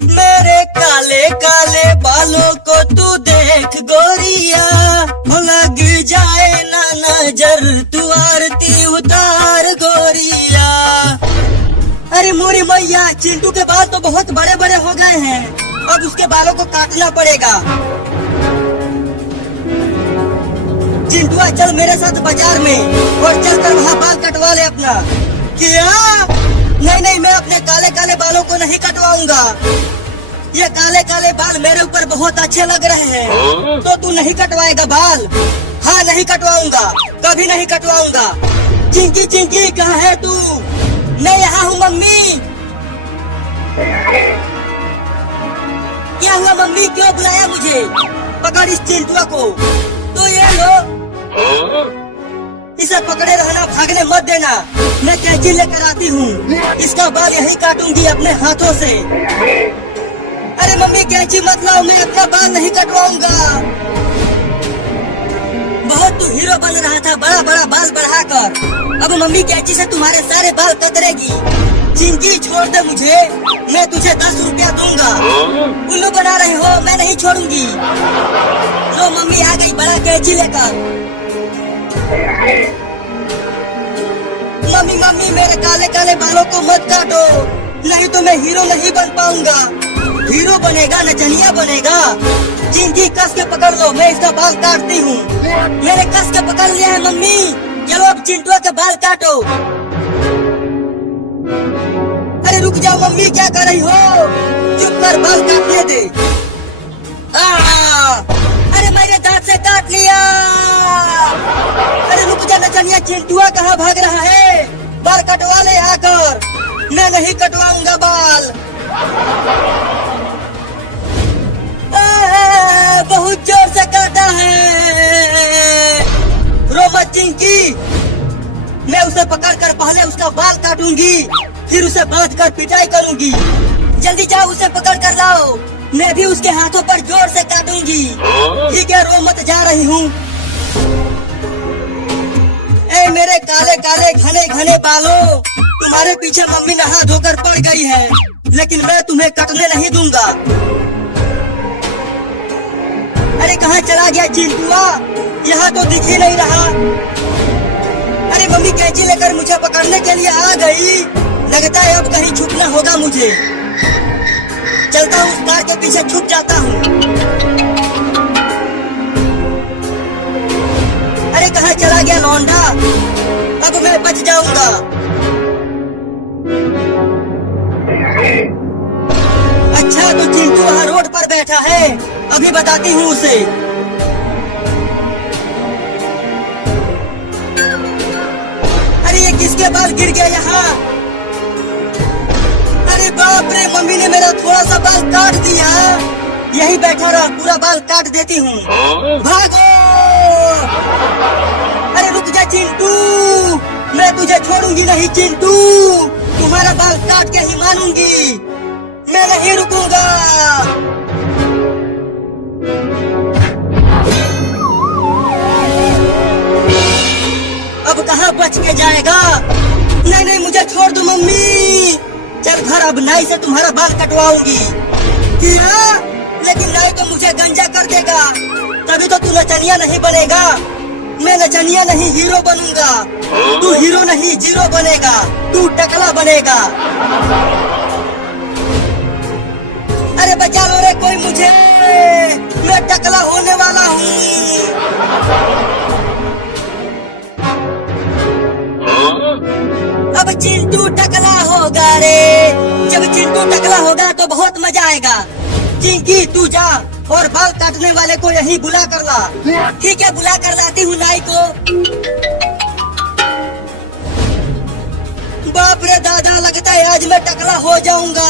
मेरे काले काले बालों को तू देख गोरिया, हो लग जाए ना नजर, तू आरती उतार गोरिया। अरे मोरी मैया, चिंटू के बाल तो बहुत बड़े बड़े हो गए हैं, अब उसके बालों को काटना पड़ेगा। चिंटुआ चल मेरे साथ बाजार में और चलकर वहाँ बाल कटवा ले अपना। क्या? नहीं नहीं, मैं अपने काले काले बालों को नहीं कटवाऊंगा। ये काले काले बाल मेरे ऊपर बहुत अच्छे लग रहे हैं। तो तू नहीं कटवाएगा बाल? हाँ नहीं कटवाऊंगा, कभी नहीं कटवाऊंगा। चिंकी चिंकी कहाँ है तू? मैं यहाँ हूँ मम्मी। क्या हुआ मम्मी, क्यों बुलाया मुझे? पकड़ इस चिंटुआ को। तो ये लो, इसे पकड़े रहना, भागने मत देना। मैं कैंची लेकर आती हूँ, इसका बाल यही काटूंगी अपने हाथों से। अरे मम्मी कैंची मत लाओ, मैं अपना बाल नहीं कटवाऊंगा। बहुत तू हीरो बन रहा था बड़ा बड़ा बाल बढ़ाकर, अब मम्मी कैंची से तुम्हारे सारे बाल कतरेगी। चिंकी छोड़ दे मुझे, मैं तुझे 10 रुपया दूंगा। उल्लू बना रहे हो, मैं नहीं छोड़ूंगी। लो मम्मी आ गई बड़ा कैंची लेकर। मम्मी मम्मी मेरे काले काले बालों को मत काटो, नहीं तो मैं हीरो नहीं बन पाऊंगा। हीरो बनेगा, नचनिया बनेगा। चिंकी कस के पकड़ लो, मैं इसका बाल काटती हूँ। मैंने कस के पकड़ लिया है मम्मी। चलो अब चिंटुआ के बाल काटो। अरे रुक जाओ मम्मी, क्या कर रही हो? चुप कर, बाल काटने दे। अरे मेरे दांत से काट लिया। अरे रुक जा नचनिया, चिंटुआ कहाँ भाग रहा है? बाल कटवा ले आकर। मैं नहीं कटवाऊंगा बाल। बहुत जोर से काटा है। रो मत चिंकी, मैं उसे पकड़कर पहले उसका बाल काटूंगी, फिर उसे बांध कर पिटाई करूंगी। जल्दी जाओ, उसे पकड़ कर लाओ, मैं भी उसके हाथों पर जोर से काटूंगी। ठीक है, रो मत, जा रही हूँ। ए मेरे काले काले घने घने बालों, तुम्हारे पीछे मम्मी नहा धोकर पड़ गई है, लेकिन मैं तुम्हें कटने नहीं दूंगा। अरे कहाँ चला गया चिंटुआ? यहाँ तो दिख ही नहीं रहा। अरे मम्मी कैंची लेकर मुझे पकड़ने के लिए आ गई। लगता है अब कहीं छुपना होगा मुझे। चलता हूँ, उस कार के पीछे छुप जाता हूँ। अरे कहाँ चला गया लौंडा? अब मैं बच जाऊंगा। अच्छा तो चिंटू वहाँ रोड पर बैठा है, अभी बताती हूँ उसे। अरे ये किसके बाल गिर गया यहाँ? अरे बाप रे, मम्मी ने मेरा थोड़ा सा बाल काट दिया। यही बैठा रहा, पूरा बाल काट देती हूँ। भागो! अरे रुक जा चिंटू, मैं तुझे छोड़ूंगी नहीं चिंटू। तुम्हारा बाल काट के ही मानूंगी, मैं नहीं रुकूंगा। अब कहाँ बच के जाएगा? नहीं नहीं, मुझे छोड़ दो मम्मी। चल घर, अब नाई से तुम्हारा बाल कटवाऊंगी। क्या? लेकिन नाई तो मुझे गंजा कर देगा, तभी तो तू नचनिया नहीं बनेगा। मैं नचनिया नहीं, हीरो बनूंगा। तू हीरो नहीं, जीरो बनेगा। तू टकला बनेगा। अरे बचा लो रे कोई मुझे, मैं टकला होने वाला हूँ। अब चिंटू टकला होगा रे। जब चिंटू टकला होगा तो बहुत मजा आएगा। चिंकी तू जा और बाल काटने वाले को यही बुला कर ला। ठीक है, बुला कर लाती हूँ नाई को। बाप रे दादा, लगता है आज मैं टकला हो जाऊंगा।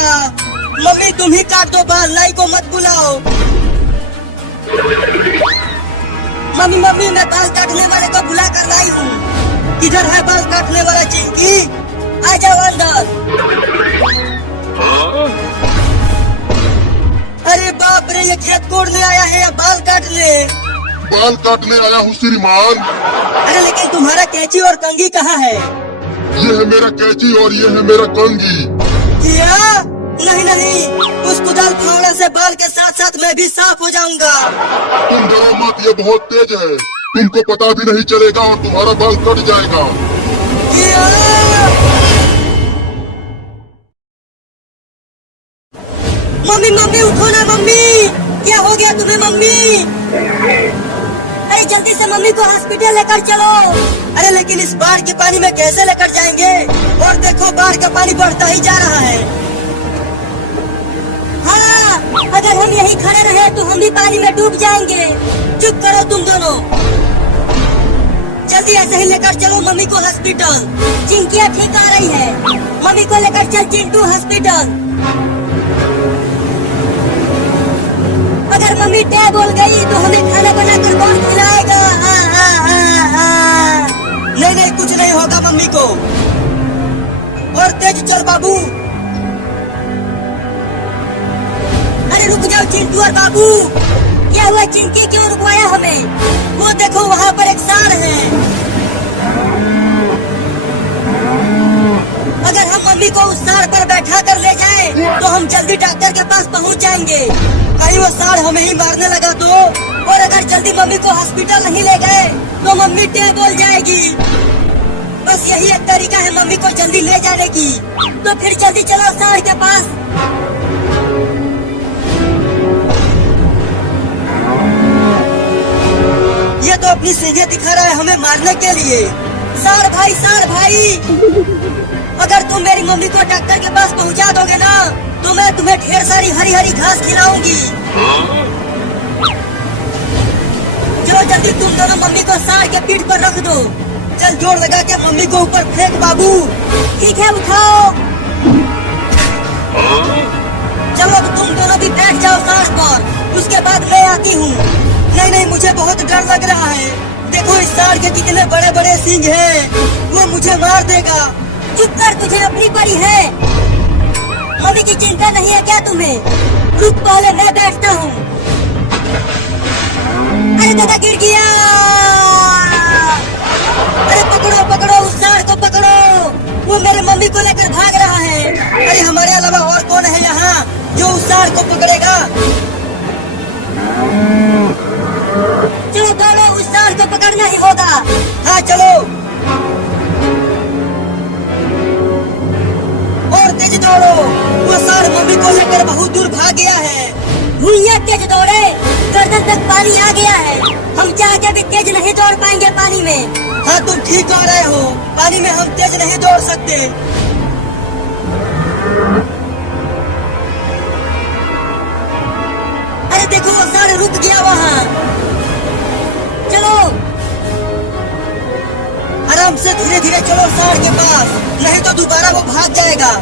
मम्मी तुम ही काट दो बाल, नाई को मत बुलाओ। मम्मी मम्मी, मैं बाल काटने वाले को बुला कर लाई हूँ। किधर है बाल काटने वाला? चिंकी आ जाओ अंदर। अरे बाप रे, ये खेत कोड़ने आया है या बाल काटने? बाल काटने आया हूँ श्रीमान। अरे लेकिन तुम्हारा कैंची और कंघी कहाँ है? ये है मेरा कैंची और ये है मेरा कंघी। क्या? नहीं नहीं, उस कुदाल फावड़ा से बाल के साथ साथ मैं भी साफ हो जाऊंगा। तुम डरो मत, ये बहुत तेज है, तुमको पता भी नहीं चलेगा और तुम्हारा बाल कट जाएगा। या! मम्मी मम्मी उठो ना मम्मी, क्या हो गया तुम्हें मम्मी? अरे जल्दी से मम्मी को हॉस्पिटल लेकर चलो। अरे लेकिन इस बाढ़ के पानी में कैसे लेकर जाएंगे? और देखो बाढ़ का पानी बढ़ता ही जा रहा है। हाँ, अगर हम यहीं खड़े रहे तो हम भी पानी में डूब जाएंगे। चुप करो तुम दोनों, जल्दी ऐसे ही लेकर चलो मम्मी को हॉस्पिटल। चिंकिया ठीक आ रही है, मम्मी को लेकर चल चिंटू हॉस्पिटल। अगर मम्मी टै बोल गई तो हमें खाना बनाकर कौन खिलाएगा? नहीं नहीं, कुछ नहीं होगा मम्मी को। और तेज चल बाबू। अरे रुक जाओ चिंटू और बाबू, क्या हुआ? चिंकी क्यों रुकवाया हमें? वो देखो वहाँ पर एक सांड है। अगर हम मम्मी को उस सांड पर बैठा कर ले जाएं, तो हम जल्दी डॉक्टर के पास पहुँच जाएंगे। कहीं वो सांड हमें ही मारने लगा तो? और अगर जल्दी मम्मी को हॉस्पिटल नहीं ले गए तो मम्मी टे बोल जाएगी। बस यही एक तरीका है मम्मी को जल्दी ले जाने की। तो फिर जल्दी चलो सांड के पास। ये तो अपनी सींगें दिखा रहा है हमें मारने के लिए। सांड भाई, अगर तुम मेरी मम्मी को डॉक्टर के पास पहुंचा दोगे ना, तो मैं तुम्हें ढेर सारी हरी हरी घास खिलाऊंगी। चलो जल्दी तुम दोनों मम्मी को सांड के पीठ पर रख दो। चल जोर लगा के मम्मी को ऊपर फेंक बाबू। ठीक है, उठाओ। चलो अब तुम दोनों भी बैठ जाओ सांड पर, उसके बाद मैं आती हूँ। नहीं नहीं, मुझे बहुत डर लग रहा है। देखो इस सांड के कितने बड़े बड़े सींग हैं, वो मुझे मार देगा। चुप कर, तुझे अपनी पड़ी है। मम्मी की चिंता नहीं है क्या तुम्हें? रुक, पहले मैं बैठता हूँ। अरे दादा गिर गया। अरे पकड़ो पकड़ो, उस सांड को पकड़ो, वो मेरे मम्मी को लेकर भाग रहा है। अरे हमारे अलावा और कौन है यहाँ जो उस सांड को पकड़ेगा? चलो दौड़ो, उस सांड को पकड़ना ही होगा। हाँ चलो, और तेज दौड़ो। वो सांड मम्मी को लेकर बहुत दूर भाग गया है। भूइया तेज दौड़े, गर्दन तक पानी आ गया है। हम चाह के भी तेज नहीं दौड़ पाएंगे पानी में। हाँ तुम ठीक कह रहे हो, पानी में हम तेज नहीं दौड़ सकते। अरे देखो वो सांड रुक गया वहाँ। चलो आराम से, धीरे धीरे चलो सांड के पास, नहीं तो दोबारा वो भाग जाएगा।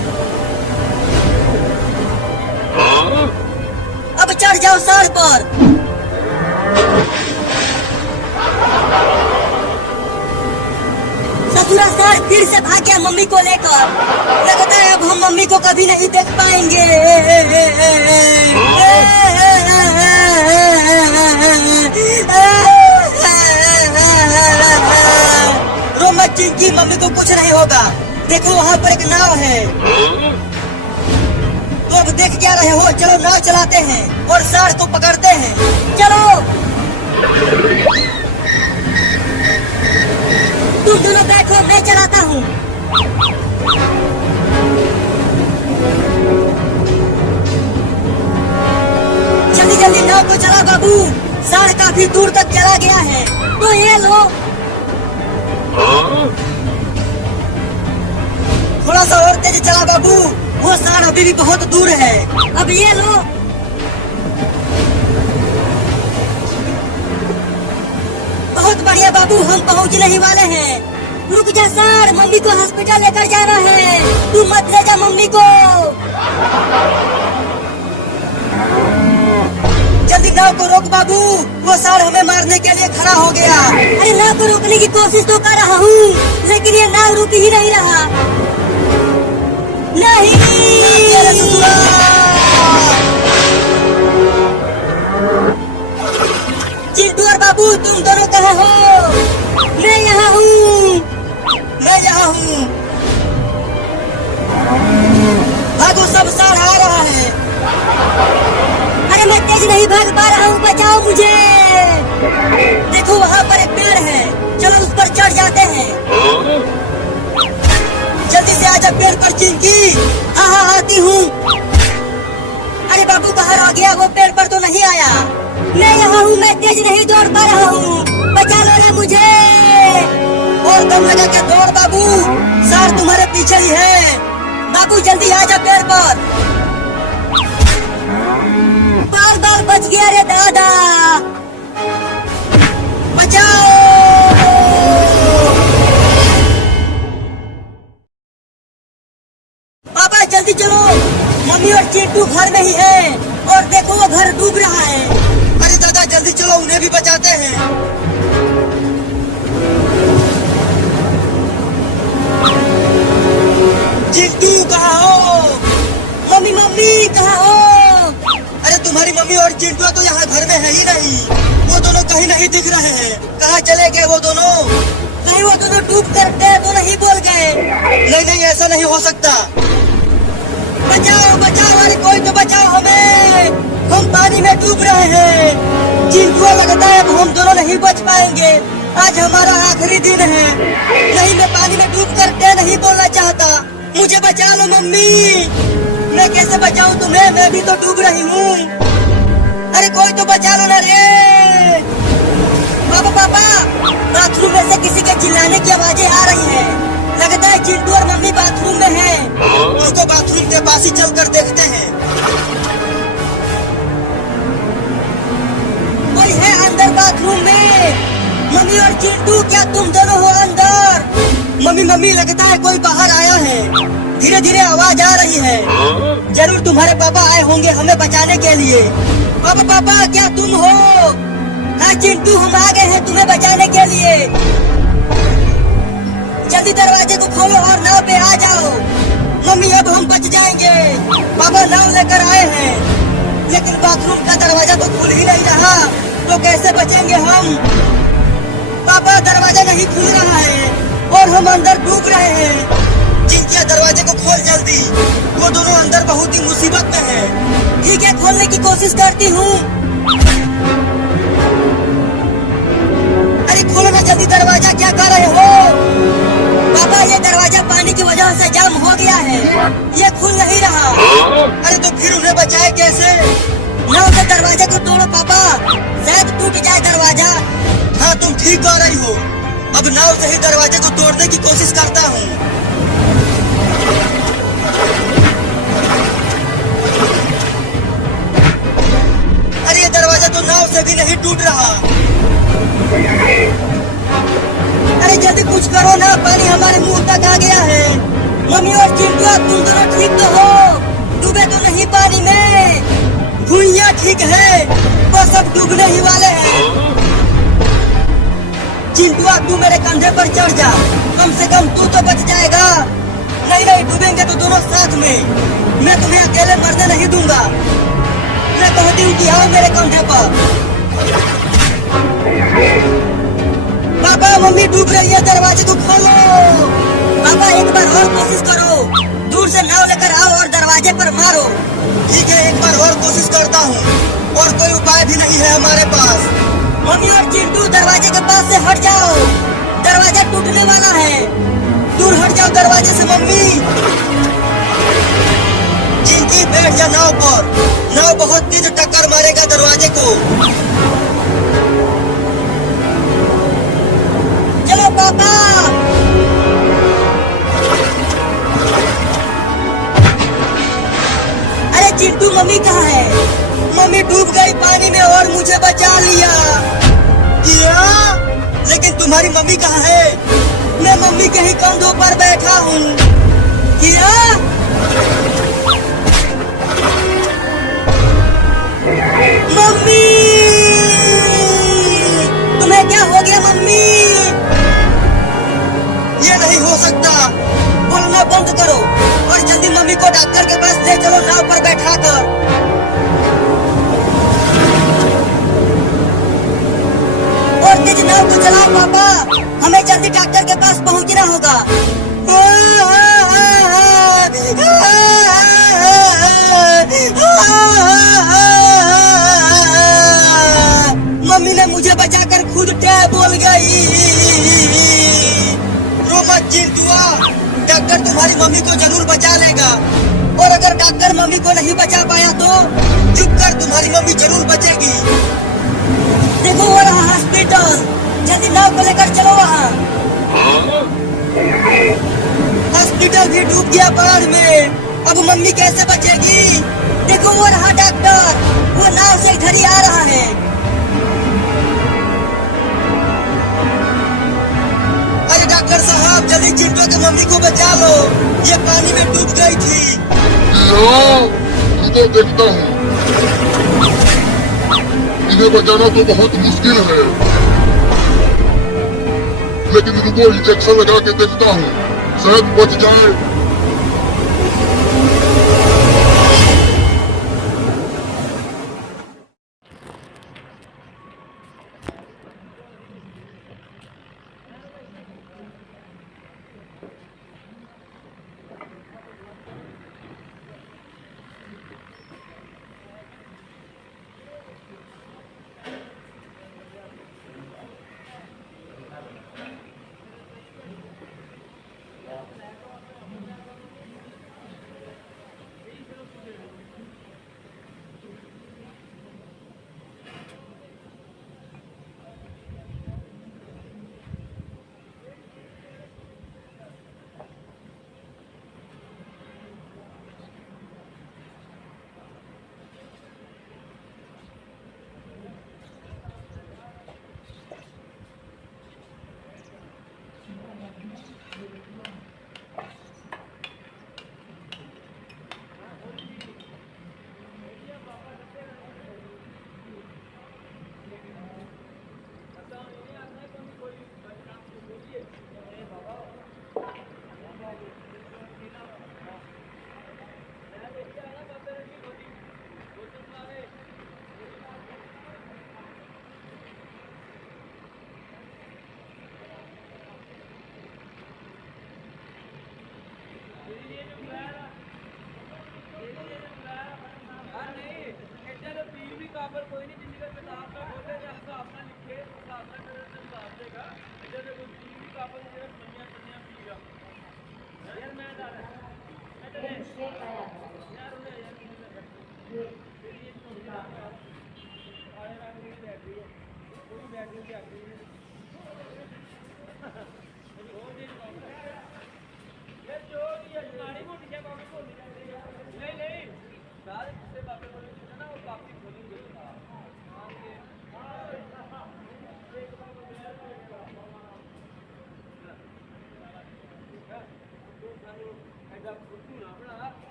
अब चढ़ जाओ सांड पर। ससुरा सांड फिर से भाग गया मम्मी को लेकर। लगता है अब हम मम्मी को कभी नहीं देख पाएंगे। रो मत चिंकी, मम्मी को कुछ नहीं होगा। देखो वहाँ पर एक नाव है। तो अब देख क्या रहे हो? चलो नाव चलाते हैं और सांड को पकड़ते हैं। चलो तुम दोनों बैठो, मैं चलाता हूँ। जल्दी जल्दी नाव को चला बाबू, सांड काफी दूर तक चला गया है। तो ये लो, थोड़ा सा और तेज चला बाबू, वो सांड अभी भी बहुत दूर है। अब ये लो, बहुत बढ़िया बाबू, हम पहुंचने ही वाले हैं। रुक जा सांड, मम्मी को हॉस्पिटल लेकर जाना है। तू मत ले जा मम्मी को। जल्दी नाव को रोक बाबू, वो सांड हमें मारने के लिए खड़ा हो गया। अरे नाव को रोकने की कोशिश तो कर रहा हूँ, लेकिन ये नाव रुक ही नहीं रहा। नहीं चिंटू और बाबू, तुम दोनों कहाँ हो? मैं यहाँ हूँ, मैं यहाँ हूँ। भागो, सब सांड आ रहा तेज नहीं भाग पा रहा हूँ, बचाओ मुझे। देखो वहाँ पर एक पेड़ है, चलो उस पर चढ़ जाते हैं। जल्दी से आजा पेड़ पर चिंकी। हाँ आती हूँ। अरे बाबू बाहर आ गया, वो पेड़ पर तो नहीं आया। मैं यहाँ हूँ, मैं तेज नहीं दौड़ पा रहा हूँ, बचा लो ना मुझे। और दम लगा के दौड़ बाबू, सर तुम्हारे पीछे ही है। बाबू जल्दी आजा पेड़ पर। बाल बच गया रे दादा, बचाओ। पापा जल्दी चलो, मम्मी और चिंटू घर में ही है और देखो वो घर डूब रहा है। अरे दादा जल्दी चलो, उन्हें भी बचाते हैं। चिंटू कहाँ हो? मम्मी मम्मी कहाँ हो? अरे तुम्हारी मम्मी और चिंटू तो यहाँ घर में है ही नहीं, वो दोनों कहीं नहीं दिख रहे हैं। कहाँ चले गए वो दोनों? नहीं वो दोनों डूब कर गए तो नहीं बोल गए। नहीं नहीं ऐसा नहीं हो सकता। बचाओ बचाओ, अरे कोई तो बचाओ हमें, हम पानी में डूब रहे हैं। चिंटू लगता है अब हम दोनों नहीं बच पाएंगे, आज हमारा आखिरी दिन है। नहीं मैं पानी में डूब कर के नहीं बोलना चाहता, मुझे बचा लो मम्मी। मैं कैसे बचाऊं तुम्हें, मैं भी तो डूब रही हूँ। अरे कोई तो बचा लो ना रे। पापा पापा, बाथरूम में से किसी के चिल्लाने की आवाजें आ रही है, लगता है चिंटू और मम्मी बाथरूम में हैं। उसको बाथरूम के पास ही चलकर देखते हैं। कोई है अंदर बाथरूम में? मम्मी और चिंटू क्या तुम दोनों हो अंदर? मम्मी मम्मी लगता है कोई बाहर आया है, धीरे धीरे आवाज आ रही है। जरूर तुम्हारे पापा आए होंगे हमें बचाने के लिए। पापा पापा क्या तुम हो? हाँ चिंटू हम आ गए हैं तुम्हें बचाने के लिए। जल्दी दरवाजे को खोलो और नाव पे आ जाओ। मम्मी अब हम बच जाएंगे। पापा नाव लेकर आए हैं, लेकिन बाथरूम का दरवाजा तो खुल ही नहीं रहा, तो कैसे बचेंगे हम? पापा दरवाजा नहीं खुल रहा है और हम अंदर डूब रहे हैं। जिनके दरवाजे को खोल जल्दी, वो दोनों अंदर बहुत ही मुसीबत में है। ठीक है खोलने की कोशिश करती हूँ। अरे खोलो ना जल्दी दरवाजा, क्या कर रहे हो? पापा ये दरवाजा पानी की वजह से जाम हो गया है, ये खुल नहीं रहा। अरे तो फिर उन्हें बचाए कैसे? नाव से दरवाजे को तोड़ो पापा, शायद टूट जाए दरवाजा। हाँ तुम ठीक कह रही हो, अब नाव से ही दरवाजे को तोड़ने की कोशिश करता हूँ। अरे ये दरवाजा तो नाव से भी नहीं टूट रहा। अरे जल्दी कुछ करो ना, पानी हमारे मुंह तक आ गया है। मम्मी और चिंटू तुम दोनों ठीक तो हो? डूबे तो नहीं पानी में? भुइया ठीक है, बस अब डूबने ही वाले हैं। चिंटू तू मेरे कंधे पर चढ़ जा, कम से कम तू तो बच जाएगा। नहीं नहीं डूबेंगे तो दोनों साथ में, मैं तुम्हें अकेले मरने नहीं दूंगा। मैं कहती हूँ कि आओ मेरे कंधे पर। पापा मम्मी डूब रही है, दरवाजे को खोलो। पापा एक बार और कोशिश करो, दूर से नाव लेकर आओ और दरवाजे पर मारो। ठीक है एक बार और कोशिश करता हूँ, और कोई उपाय भी नहीं है हमारे पास। मम्मी और चिंटू दरवाजे के पास से हट जाओ, दरवाजा टूटने वाला है। दूर हट जाओ दरवाजे से मम्मी। चिंकी बैठ जा नाव पर, नाव बहुत तेज टक्कर मारेगा दरवाजे को। चलो पापा। अरे चिंटू मम्मी कहाँ है? मम्मी डूब गई पानी में और मुझे बचा लिया। किया? लेकिन तुम्हारी मम्मी कहाँ है? मैं मम्मी के ही कंधों पर बैठा हूँ। किया? मम्मी तुम्हें क्या हो गया मम्मी? ये नहीं हो सकता, बोलना बंद करो और जल्दी मम्मी को डॉक्टर के पास ले चलो नाव पर बैठा कर। और तेज नाव को चलाओ पापा, हमें जल्दी डॉक्टर के पास पहुंचना होगा। मम्मी को जरूर बचा लेगा। और अगर डॉक्टर मम्मी को नहीं बचा पाया तो चुप कर, तुम्हारी मम्मी जरूर बचेगी। देखो वो रहा हॉस्पिटल, जल्दी नाव को लेकर चलो वहाँ। हॉस्पिटल भी डूब गया बाढ़ में, अब मम्मी कैसे बचेगी? देखो वो रहा डॉक्टर, वो नाव से इधर ही आ रहा है। अरे डॉक्टर साहब, जल्दी चिंटू की मम्मी को बचा लो, ये पानी में डूब गई थी। रुको देखता हूँ, इन्हें बचाना तो बहुत मुश्किल है, लेकिन रुको इंजेक्शन लगा के देखता हूँ, शायद बच जाए।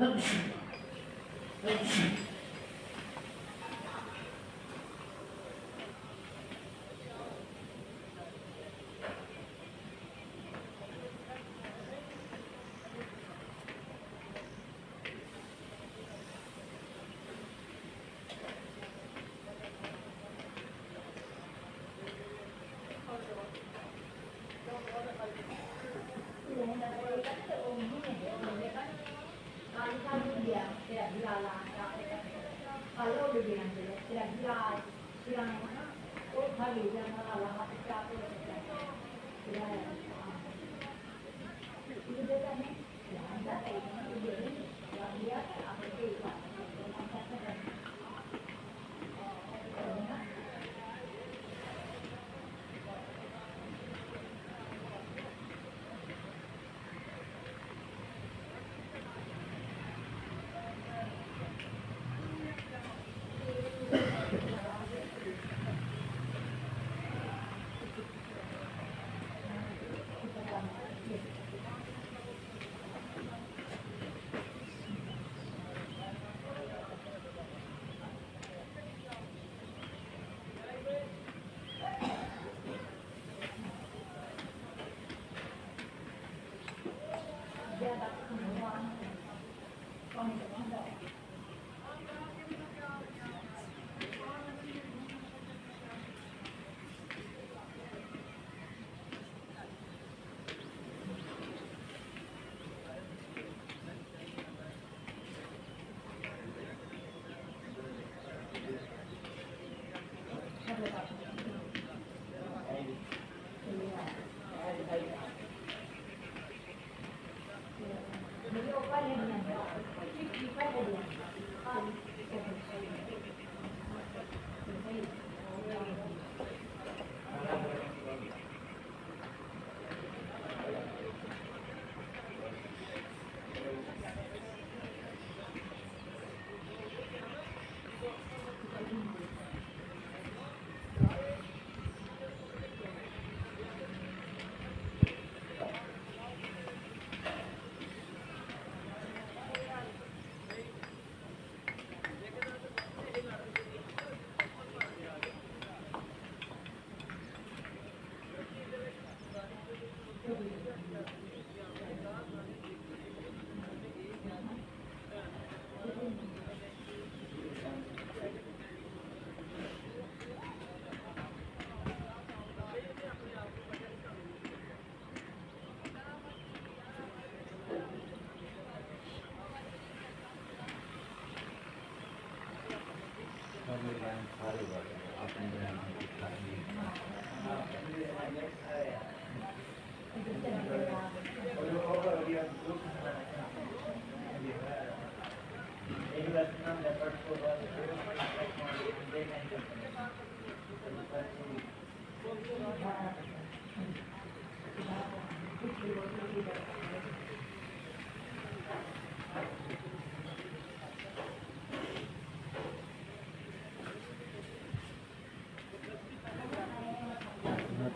हाँ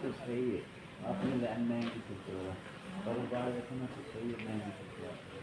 तो सही है, आपने मैं नहीं सोच रहा पर बाहर देखना तो सही है, मैं नहीं सोच रहा।